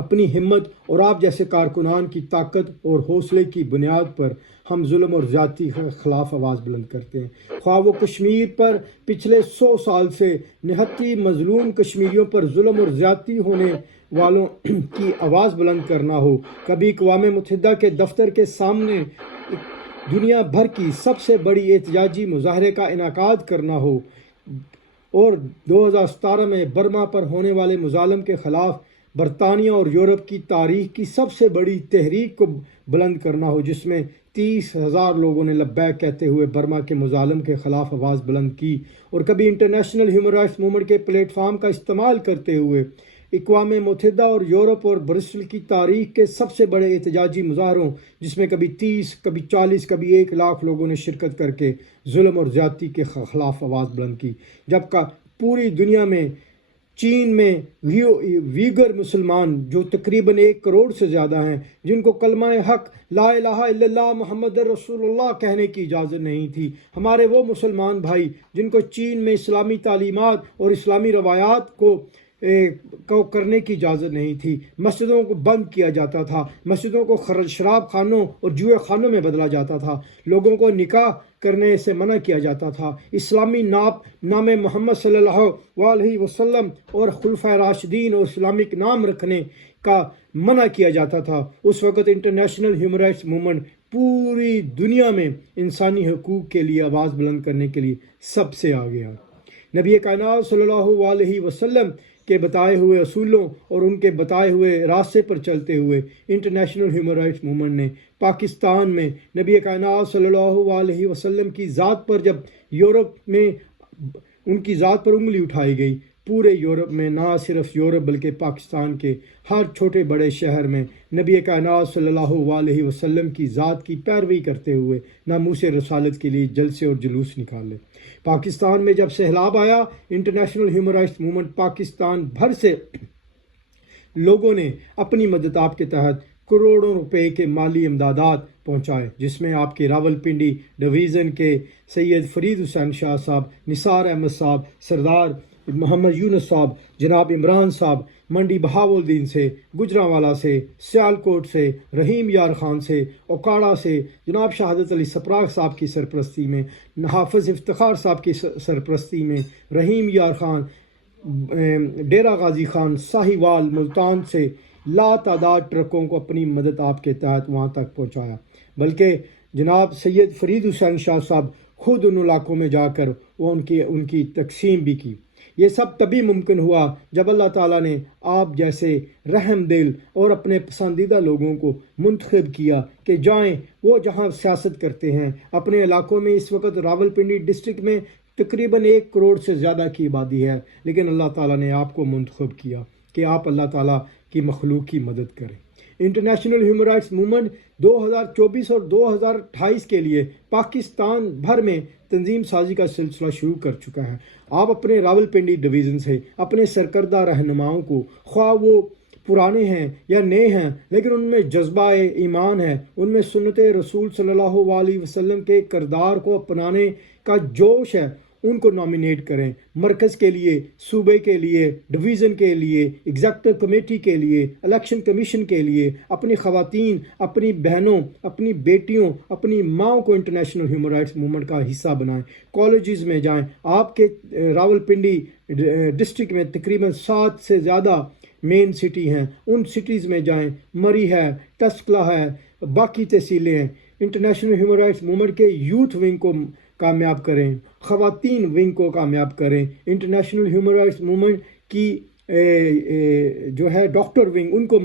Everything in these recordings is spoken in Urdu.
اپنی ہمت اور آپ جیسے کارکنان کی طاقت اور حوصلے کی بنیاد پر ہم ظلم اور زیادتی کے خلاف آواز بلند کرتے ہیں، خواہ وہ کشمیر پر پچھلے 100 سال سے نہتی مظلوم کشمیریوں پر ظلم اور زیادتی ہونے والوں کی آواز بلند کرنا ہو، کبھی اقوام متحدہ کے دفتر کے سامنے دنیا بھر کی سب سے بڑی احتجاجی مظاہرے کا انعقاد کرنا ہو، اور 2017 میں برما پر ہونے والے مظالم کے خلاف برطانیہ اور یورپ کی تاریخ کی سب سے بڑی تحریک کو بلند کرنا ہو، جس میں 30,000 لوگوں نے لبیک کہتے ہوئے برما کے مظالم کے خلاف آواز بلند کی، اور کبھی انٹرنیشنل ہیومن رائٹس موومنٹ کے پلیٹ فارم کا استعمال کرتے ہوئے اقوام متحدہ اور یورپ اور برسل کی تاریخ کے سب سے بڑے احتجاجی مظاہروں، جس میں کبھی 30، کبھی 40، کبھی 1 لاکھ لوگوں نے شرکت کر کے ظلم اور زیادتی کے خلاف آواز بلند کی، جبکہ پوری دنیا میں چین میں ویگر مسلمان جو تقریباً 1 کروڑ سے زیادہ ہیں، جن کو کلمہ حق لا الہ الا اللہ محمد رسول اللہ کہنے کی اجازت نہیں تھی، ہمارے وہ مسلمان بھائی جن کو چین میں اسلامی تعلیمات اور اسلامی روایات کو کرنے کی اجازت نہیں تھی، مسجدوں کو بند کیا جاتا تھا، مسجدوں کو شراب خانوں اور جوئے خانوں میں بدلا جاتا تھا، لوگوں کو نکاح کرنے سے منع کیا جاتا تھا، اسلامی نام محمد صلی اللہ علیہ وسلم اور خلفائے راشدین اور اسلامک نام رکھنے کا منع کیا جاتا تھا۔ اس وقت انٹرنیشنل ہیومن رائٹس موومنٹ پوری دنیا میں انسانی حقوق کے لیے آواز بلند کرنے کے لیے سب سے آگے آ نبی کائنات صلی اللہ علیہ وسلم کے بتائے ہوئے اصولوں اور ان کے بتائے ہوئے راستے پر چلتے ہوئے انٹرنیشنل ہیومن رائٹس موومنٹ نے پاکستان میں نبی کائنات صلی اللہ علیہ وسلم کی ذات پر جب یورپ میں ان کی ذات پر انگلی اٹھائی گئی، پورے یورپ میں، نہ صرف یورپ بلکہ پاکستان کے ہر چھوٹے بڑے شہر میں نبی کائنات صلی اللہ علیہ وسلم کی ذات کی پیروی کرتے ہوئے ناموس رسالت کے لیے جلسے اور جلوس نکالے۔ پاکستان میں جب سیلاب آیا، international human rights movement Pakistan بھر سے لوگوں نے اپنی مدد آپ کے تحت کروڑوں روپے کے مالی امدادات پہنچائے، جس میں آپ کے راولپنڈی ڈویژن کے سید فرید حسین شاہ صاحب، نثار احمد صاحب، سردار محمد یونس صاحب، جناب عمران صاحب، منڈی بہاولدین سے، گجرانوالا سے، سیالکوٹ سے، رحیم یار خان سے، اوکاڑا سے جناب شہادت علی سپراگ صاحب کی سرپرستی میں، حافظ افتخار صاحب کی سرپرستی میں، رحیم یار خان، ڈیرہ غازی خان، ساہیوال، ملتان سے لا تعداد ٹرکوں کو اپنی مدد آپ کے تحت وہاں تک پہنچایا، بلکہ جناب سید فرید حسین شاہ صاحب خود ان علاقوں میں جا کر وہ ان کی تقسیم بھی کی۔ یہ سب تبھی ممکن ہوا جب اللہ تعالیٰ نے آپ جیسے رحم دل اور اپنے پسندیدہ لوگوں کو منتخب کیا کہ جائیں وہ جہاں سیاست کرتے ہیں۔ اپنے علاقوں میں اس وقت راولپنڈی ڈسٹرکٹ میں تقریباً 1 کروڑ سے زیادہ کی آبادی ہے، لیکن اللہ تعالیٰ نے آپ کو منتخب کیا کہ آپ اللہ تعالیٰ کی مخلوق کی مدد کریں۔ انٹرنیشنل ہیومن رائٹس موومنٹ 2024 اور 2028 کے لیے پاکستان بھر میں تنظیم سازی کا سلسلہ شروع کر چکا ہے۔ آپ اپنے راولپنڈی ڈویژن سے اپنے سرکردہ رہنماؤں کو، خواہ وہ پرانے ہیں یا نئے ہیں، لیکن ان میں جذبہ ایمان ہے، ان میں سنت رسول صلی اللہ علیہ وسلم کے کردار کو اپنانے کا جوش ہے، ان کو نامینیٹ کریں، مرکز کے لیے، صوبے کے لیے، ڈویژن کے لیے، ایگزیکٹو کمیٹی کے لیے، الیکشن کمیشن کے لیے، اپنی خواتین، اپنی بہنوں، اپنی بیٹیوں، اپنی ماؤں کو انٹرنیشنل ہیومن رائٹس موومنٹ کا حصہ بنائیں۔ کالجز میں جائیں، آپ کے راولپنڈی ڈسٹرکٹ میں تقریباً 7 سے زیادہ مین سٹی ہیں، ان سٹیز میں جائیں، مری ہے، ٹسکلا ہے، باقی تحصیلیں ہیں۔ انٹرنیشنل ہیومن رائٹس موومنٹ کے یوتھ ونگ کو کامیاب کریں، خواتین ونگ کو کامیاب کریں، انٹرنیشنل ہیومن رائٹس موومنٹ کی جو ہے ڈاکٹر ونگ، ان کو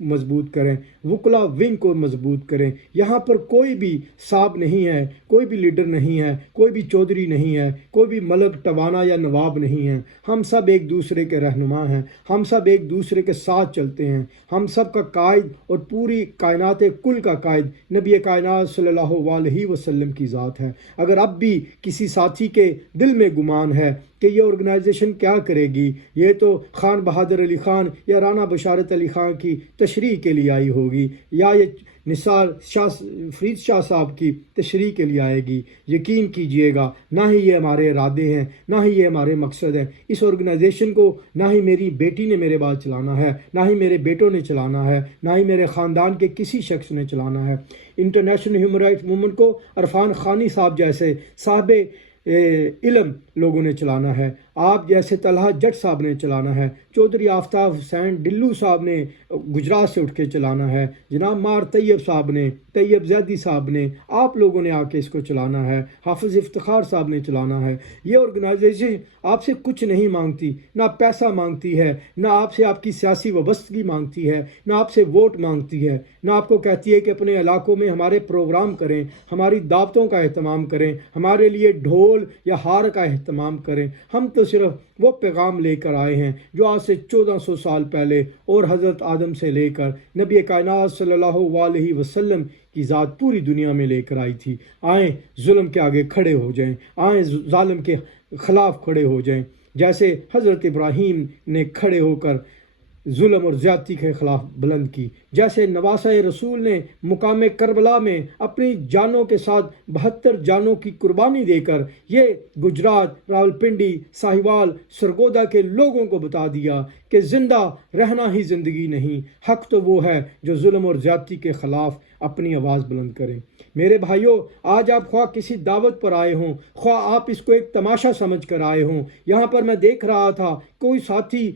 مضبوط کریں، وکلا ونگ کو مضبوط کریں۔ یہاں پر کوئی بھی صاحب نہیں ہے، کوئی بھی لیڈر نہیں ہے، کوئی بھی چودھری نہیں ہے، کوئی بھی ملک ٹوانا یا نواب نہیں ہے، ہم سب ایک دوسرے کے رہنما ہیں، ہم سب ایک دوسرے کے ساتھ چلتے ہیں، ہم سب کا قائد اور پوری کائنات کل کا قائد نبی کائنات صلی اللہ علیہ وسلم کی ذات ہے۔ اگر اب بھی کسی ساتھی کے دل میں گمان ہے کہ یہ آرگنائزیشن کیا کرے گی، یہ تو خان بہادر علی خان یا رانا بشارت علی خان کی تشریح کے لیے آئی ہوگی، یا یہ نثار فرید شاہ صاحب کی تشریح کے لیے آئے گی۔ یقین کیجئے گا، نہ ہی یہ ہمارے ارادے ہیں، نہ ہی یہ ہمارے مقصد ہیں۔ اس آرگنائزیشن کو نہ ہی میری بیٹی نے میرے بعد چلانا ہے، نہ ہی میرے بیٹوں نے چلانا ہے، نہ ہی میرے خاندان کے کسی شخص نے چلانا ہے۔ انٹرنیشنل ہیومن رائٹس موومنٹ کو عرفان خانی صاحب جیسے صاحب علم لوگوں نے چلانا ہے، آپ جیسے طلحہ جٹ صاحب نے چلانا ہے، چودھری آفتاب حسین ڈلو صاحب نے گجرات سے اٹھ کے چلانا ہے، جناب مار طیب صاحب نے، طیب زیدی صاحب نے، آپ لوگوں نے آ کے اس کو چلانا ہے، حافظ افتخار صاحب نے چلانا ہے۔ یہ آرگنائزیشن آپ سے کچھ نہیں مانگتی، نہ پیسہ مانگتی ہے، نہ آپ سے آپ کی سیاسی وابستگی مانگتی ہے، نہ آپ سے ووٹ مانگتی ہے، نہ آپ کو کہتی ہے کہ اپنے علاقوں میں ہمارے پروگرام کریں، ہماری دعوتوں کا اہتمام کریں، ہمارے لیے ڈھول یا ہار کا اہتمام کریں۔ ہم تو صرف وہ پیغام لے کر آئے ہیں جو آج سے 1400 سال پہلے اور حضرت آدم سے لے کر نبی کائنات صلی اللہ علیہ وسلم کی ذات پوری دنیا میں لے کر آئی تھی۔ آئیں ظلم کے آگے کھڑے ہو جائیں، آئیں ظالم کے خلاف کھڑے ہو جائیں، جیسے حضرت ابراہیم نے کھڑے ہو کر ظلم اور زیادتی کے خلاف بلند کی، جیسے نواسہ رسول نے مقام کربلا میں اپنی جانوں کے ساتھ 72 جانوں کی قربانی دے کر یہ گجرات، راولپنڈی، ساہیوال، سرگودا کے لوگوں کو بتا دیا کہ زندہ رہنا ہی زندگی نہیں، حق تو وہ ہے جو ظلم اور زیادتی کے خلاف اپنی آواز بلند کریں۔ میرے بھائیوں، آج آپ خواہ کسی دعوت پر آئے ہوں، خواہ آپ اس کو ایک تماشا سمجھ کر آئے ہوں، یہاں پر میں دیکھ رہا تھا کوئی ساتھی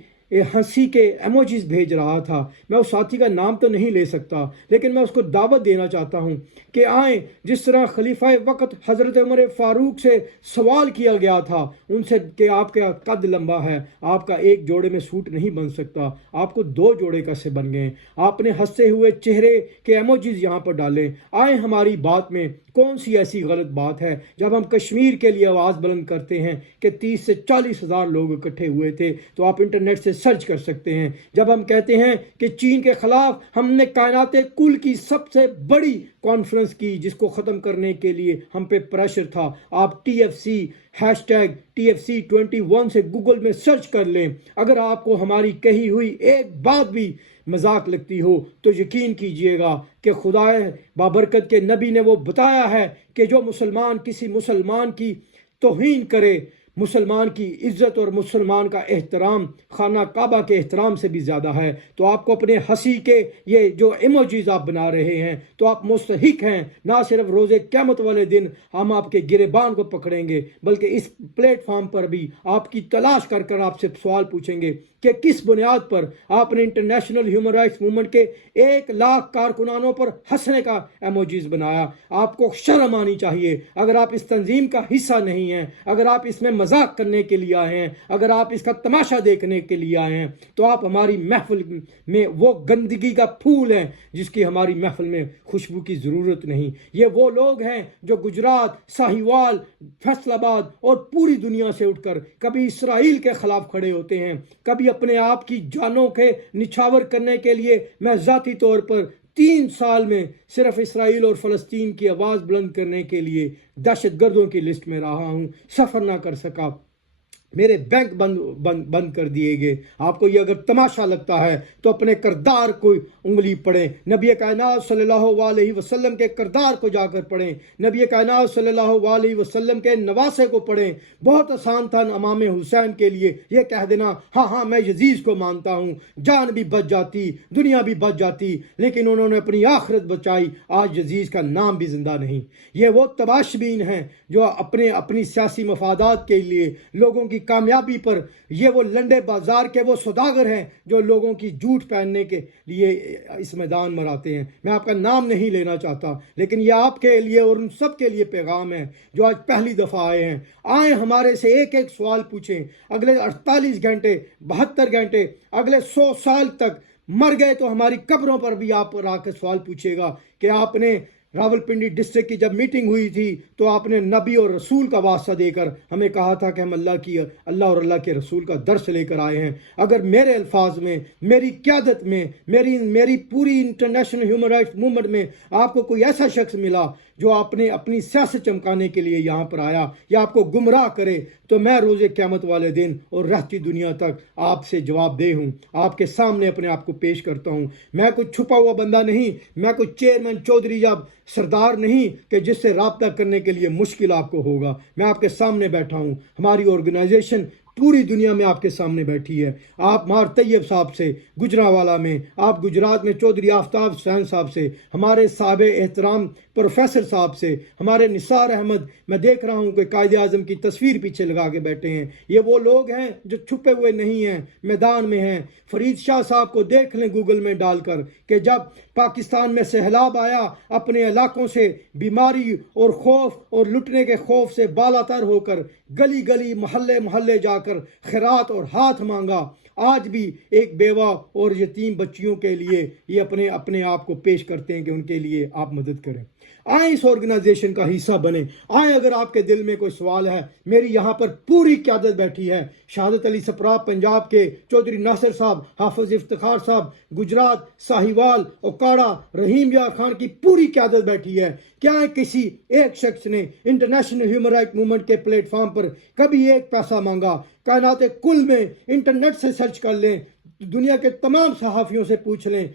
ہنسی کے ایموجیز بھیج رہا تھا، میں اس ساتھی کا نام تو نہیں لے سکتا، لیکن میں اس کو دعوت دینا چاہتا ہوں کہ آئیں، جس طرح خلیفہ وقت حضرت عمر فاروق سے سوال کیا گیا تھا ان سے کہ آپ کا قد لمبا ہے، آپ کا ایک جوڑے میں سوٹ نہیں بن سکتا، آپ کو 2 جوڑے کیسے بن گئے؟ آپ نے ہنستے ہوئے چہرے کے ایموجیز یہاں پر ڈالیں۔ آئیں، ہماری بات میں کون سی ایسی غلط بات ہے؟ جب ہم کشمیر کے لیے آواز بلند کرتے ہیں کہ 30 سے 40 ہزار لوگ اکٹھے ہوئے تھے، تو آپ انٹرنیٹ سے سرچ کر سکتے ہیں۔ جب ہم کہتے ہیں کہ چین کے خلاف ہم نے کائنات کل کی سب سے بڑی کانفرنس کی جس کو ختم کرنے کے لیے ہم پہ پریشر تھا، آپ #TFC21 سے گوگل میں سرچ کر لیں۔ اگر آپ کو ہماری کہی ہوئی ایک بات بھی مذاق لگتی ہو تو یقین کیجئے گا کہ خدا بابرکت کے نبی نے وہ بتایا ہے کہ جو مسلمان کسی مسلمان کی توہین کرے، مسلمان کی عزت اور مسلمان کا احترام خانہ کعبہ کے احترام سے بھی زیادہ ہے۔ تو آپ کو اپنے ہنسی کے یہ جو ایموجیز آپ بنا رہے ہیں تو آپ مستحق ہیں، نہ صرف روز قیامت والے دن ہم آپ کے گریبان کو پکڑیں گے، بلکہ اس پلیٹ فارم پر بھی آپ کی تلاش کر کر آپ سے سوال پوچھیں گے کہ کس بنیاد پر آپ نے انٹرنیشنل ہیومن رائٹس موومنٹ کے 1 لاکھ کارکنانوں پر ہنسنے کا ایموجیز بنایا۔ آپ کو شرم آنی چاہیے۔ اگر آپ اس تنظیم کا حصہ نہیں ہیں، اگر آپ اس میں مذاق کرنے کے لیے آئے ہیں، اگر آپ اس کا تماشا دیکھنے کے لیے آئے ہیں، تو آپ ہماری محفل میں وہ گندگی کا پھول ہیں جس کی ہماری محفل میں خوشبو کی ضرورت نہیں۔ یہ وہ لوگ ہیں جو گجرات، ساہیوال، فیصل آباد اور پوری دنیا سے اٹھ کر کبھی اسرائیل کے خلاف کھڑے ہوتے ہیں، کبھی اپنے آپ کی جانوں کے نچھاور کرنے کے لیے۔ میں ذاتی طور پر 3 سال میں صرف اسرائیل اور فلسطین کی آواز بلند کرنے کے لیے دہشت گردوں کی لسٹ میں رہا ہوں، سفر نہ کر سکا، میرے بینک بند کر دیے گئے۔ آپ کو یہ اگر تماشا لگتا ہے تو اپنے کردار کو انگلی پڑھیں، نبی کائنات صلی اللہ علیہ وسلم کے کردار کو جا کر پڑھیں، نبی کائنات صلی اللہ علیہ وسلم کے نواسے کو پڑھیں۔ بہت آسان تھا امام حسین کے لیے یہ کہہ دینا ہاں میں یزید کو مانتا ہوں، جان بھی بچ جاتی، دنیا بھی بچ جاتی، لیکن انہوں نے اپنی آخرت بچائی، آج یزید کا نام بھی زندہ نہیں۔ یہ وہ تباشبین ہیں جو اپنی سیاسی مفادات کے لیے لوگوں کی کامیابی پر، یہ وہ لنڈے بازار کے وہ سوداگر ہیں جو لوگوں کی جھوٹ پہننے کے لیے اس میدان میں آتے ہیں۔ میں آپ کا نام نہیں لینا چاہتا، لیکن یہ آپ کے لیے اور ان سب کے لیے پیغام ہے جو آج پہلی دفعہ آئے ہیں۔ آئیں، ہمارے سے ایک سوال پوچھیں۔ اگلے 48 گھنٹے، 72 گھنٹے، اگلے 100 سال تک مر گئے تو ہماری قبروں پر بھی آپ آ کے سوال پوچھے گا کہ آپ نے راولپنڈی ڈسٹرکٹ کی جب میٹنگ ہوئی تھی تو آپ نے نبی اور رسول کا واسطہ دے کر ہمیں کہا تھا کہ ہم اللہ اور اللہ کے رسول کا درس لے کر آئے ہیں. اگر میرے الفاظ میں، میری قیادت میں، میری پوری انٹرنیشنل ہیومن رائٹس موومنٹ میں آپ کو کوئی ایسا شخص ملا جو اپنی سیاست چمکانے کے لیے یہاں پر آیا یا آپ کو گمراہ کرے، تو میں روز قیامت والے دن اور رہتی دنیا تک آپ سے جواب دہ ہوں، آپ کے سامنے اپنے آپ کو پیش کرتا ہوں. میں کوئی چھپا ہوا بندہ نہیں، میں کوئی چیئرمین چودھری یا سردار نہیں کہ جس سے رابطہ کرنے کے لیے مشکل آپ کو ہوگا. میں آپ کے سامنے بیٹھا ہوں. ہماری آرگنائزیشن پوری دنیا میں آپ کے سامنے بیٹھی ہے. آپ مار طیب صاحب سے گجرانوالہ میں، آپ گجرات میں چودھری آفتاب حسین صاحب سے، ہمارے صاحب احترام پروفیسر صاحب سے، ہمارے نثار احمد، میں دیکھ رہا ہوں کہ قائد اعظم کی تصویر پیچھے لگا کے بیٹھے ہیں. یہ وہ لوگ ہیں جو چھپے ہوئے نہیں ہیں، میدان میں ہیں. فرید شاہ صاحب کو دیکھ لیں گوگل میں ڈال کر کہ جب پاکستان میں سیلاب آیا، اپنے علاقوں سے بیماری اور خوف اور لٹنے کے خوف سے بالاتر ہو کر گلی گلی محلے محلے جا کر خیرات اور ہاتھ مانگا. آج بھی ایک بیوہ اور یتیم بچیوں کے لیے یہ اپنے آپ کو پیش کرتے ہیں کہ ان کے لیے آپ مدد کریں. آئیں اس آرگنائزیشن کا حصہ بنیں. آئیں اگر آپ کے دل میں کوئی سوال ہے، میری یہاں پر پوری قیادت بیٹھی ہے. شہادت علی سپرا پنجاب کے، چودھری ناصر صاحب، حافظ افتخار صاحب گجرات، ساہیوال، اوکاڑا، رحیم یار خان کی پوری قیادت بیٹھی ہے. کیا کسی ایک شخص نے انٹرنیشنل ہیومن رائٹ موومنٹ کے پلیٹ فارم پر کبھی ایک پیسہ مانگا؟ کائنات کل میں انٹرنیٹ سے سرچ کر لیں، دنیا کے تمام صحافیوں سے پوچھ لیں،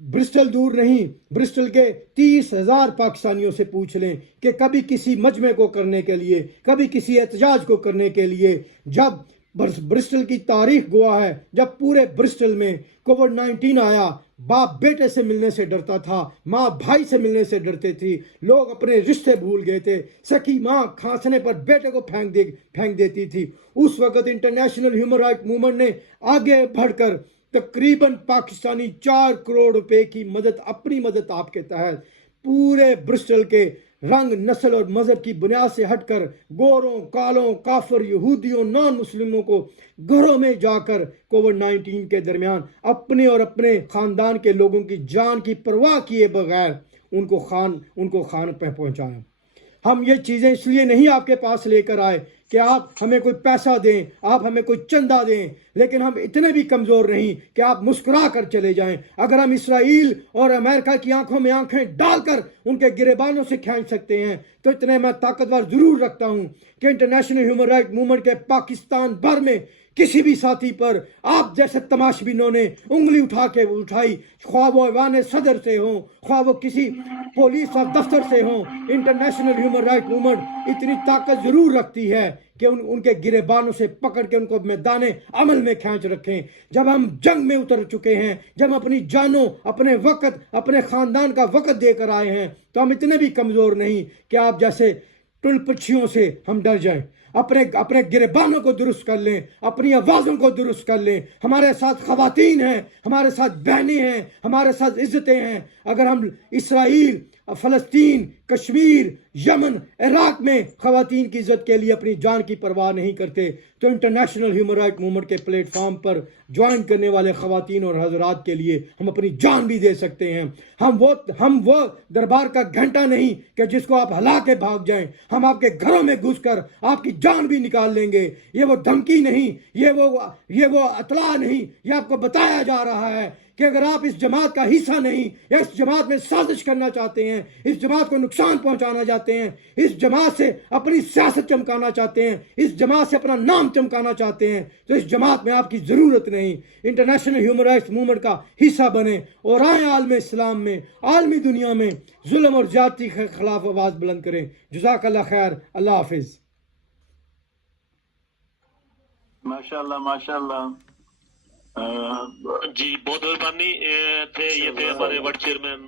برسٹل دور نہیں، برسٹل کے 30,000 پاکستانیوں سے پوچھ لیں کہ کبھی کسی مجمع کو کرنے کے لیے، کبھی کسی احتجاج کو کرنے کے لیے، جب برسٹل کی تاریخ گواہ ہے، جب پورے برسٹل میں کووڈ-19 آیا، باپ بیٹے سے ملنے سے ڈرتا تھا، ماں بھائی سے ملنے سے ڈرتے تھی، لوگ اپنے رشتے بھول گئے تھے. سکی ماں کھانسنے پر بیٹے کو پھینک دیتی تھی. اس وقت انٹرنیشنل ہیومن رائٹ موومنٹ نے آگے بڑھ کر تقریباً پاکستانی 4 کروڑ روپے کی مدد، اپنی مدد آپ کے تحت پورے برسٹل کے رنگ، نسل اور مذہب کی بنیاد سے ہٹ کر گوروں، کالوں، کافر، یہودیوں، نان مسلموں کو گھروں میں جا کر کووڈ-19 کے درمیان اپنے اور اپنے خاندان کے لوگوں کی جان کی پرواہ کیے بغیر ان کو خان پہ پہنچایا. ہم یہ چیزیں اس لیے نہیں آپ کے پاس لے کر آئے کہ آپ ہمیں کوئی پیسہ دیں، آپ ہمیں کوئی چندہ دیں، لیکن ہم اتنے بھی کمزور نہیں کہ آپ مسکرا کر چلے جائیں. اگر ہم اسرائیل اور امریکہ کی آنکھوں میں آنکھیں ڈال کر ان کے گریبانوں سے کھینچ سکتے ہیں تو اتنے میں طاقتور ضرور رکھتا ہوں کہ انٹرنیشنل ہیومن رائٹ موومنٹ کے پاکستان بھر میں کسی بھی ساتھی پر آپ جیسے تماشبینوں نے انگلی اٹھائی، خواہ وہ ایوان صدر سے ہوں، خواہ وہ کسی پولیس اور دفتر سے ہوں، انٹرنیشنل ہیومن رائٹ موومنٹ اتنی طاقت ضرور رکھتی ہے کہ ان کے گریبانوں سے پکڑ کے ان کو میدان عمل میں کھینچ رکھیں. جب ہم جنگ میں اتر چکے ہیں، جب ہم اپنی جانوں، اپنے وقت، اپنے خاندان کا وقت دے کر آئے ہیں، تو ہم اتنے بھی کمزور نہیں کہ آپ جیسے ٹل پچھیوں سے ہم ڈر جائیں. اپنے گریبانوں کو درست کر لیں، اپنی آوازوں کو درست کر لیں. ہمارے ساتھ خواتین ہیں، ہمارے ساتھ بہنیں ہیں، ہمارے ساتھ عزتیں ہیں. اگر ہم اسرائیل، فلسطین، کشمیر، یمن، عراق میں خواتین کی عزت کے لیے اپنی جان کی پرواہ نہیں کرتے تو انٹرنیشنل ہیومن رائٹ موومنٹ کے پلیٹ فارم پر جوائن کرنے والے خواتین اور حضرات کے لیے ہم اپنی جان بھی دے سکتے ہیں. ہم وہ دربار کا گھنٹہ نہیں کہ جس کو آپ ہلا کے بھاگ جائیں. ہم آپ کے گھروں میں گھس کر آپ کی جان بھی نکال لیں گے. یہ وہ دھمکی نہیں، یہ وہ اطلاع نہیں، یہ آپ کو بتایا جا رہا ہے کہ اگر آپ اس جماعت کا حصہ نہیں، یا اس جماعت میں سازش کرنا چاہتے ہیں، اس جماعت کو نقصان پہنچانا چاہتے ہیں، اس جماعت سے اپنی سیاست چمکانا چاہتے ہیں، اس جماعت سے اپنا نام چمکانا چاہتے ہیں، تو اس جماعت میں آپ کی ضرورت نہیں. انٹرنیشنل ہیومن رائٹس موومنٹ کا حصہ بنیں اور آئیں عالم اسلام میں، عالمی دنیا میں ظلم اور زیادتی کے خلاف آواز بلند کریں. جزاک اللہ خیر. اللہ حافظ. ماشاءاللہ ماشاءاللہ. جی بہت مہربانی. یہ تھے ہمارے ورڈ چیئرمین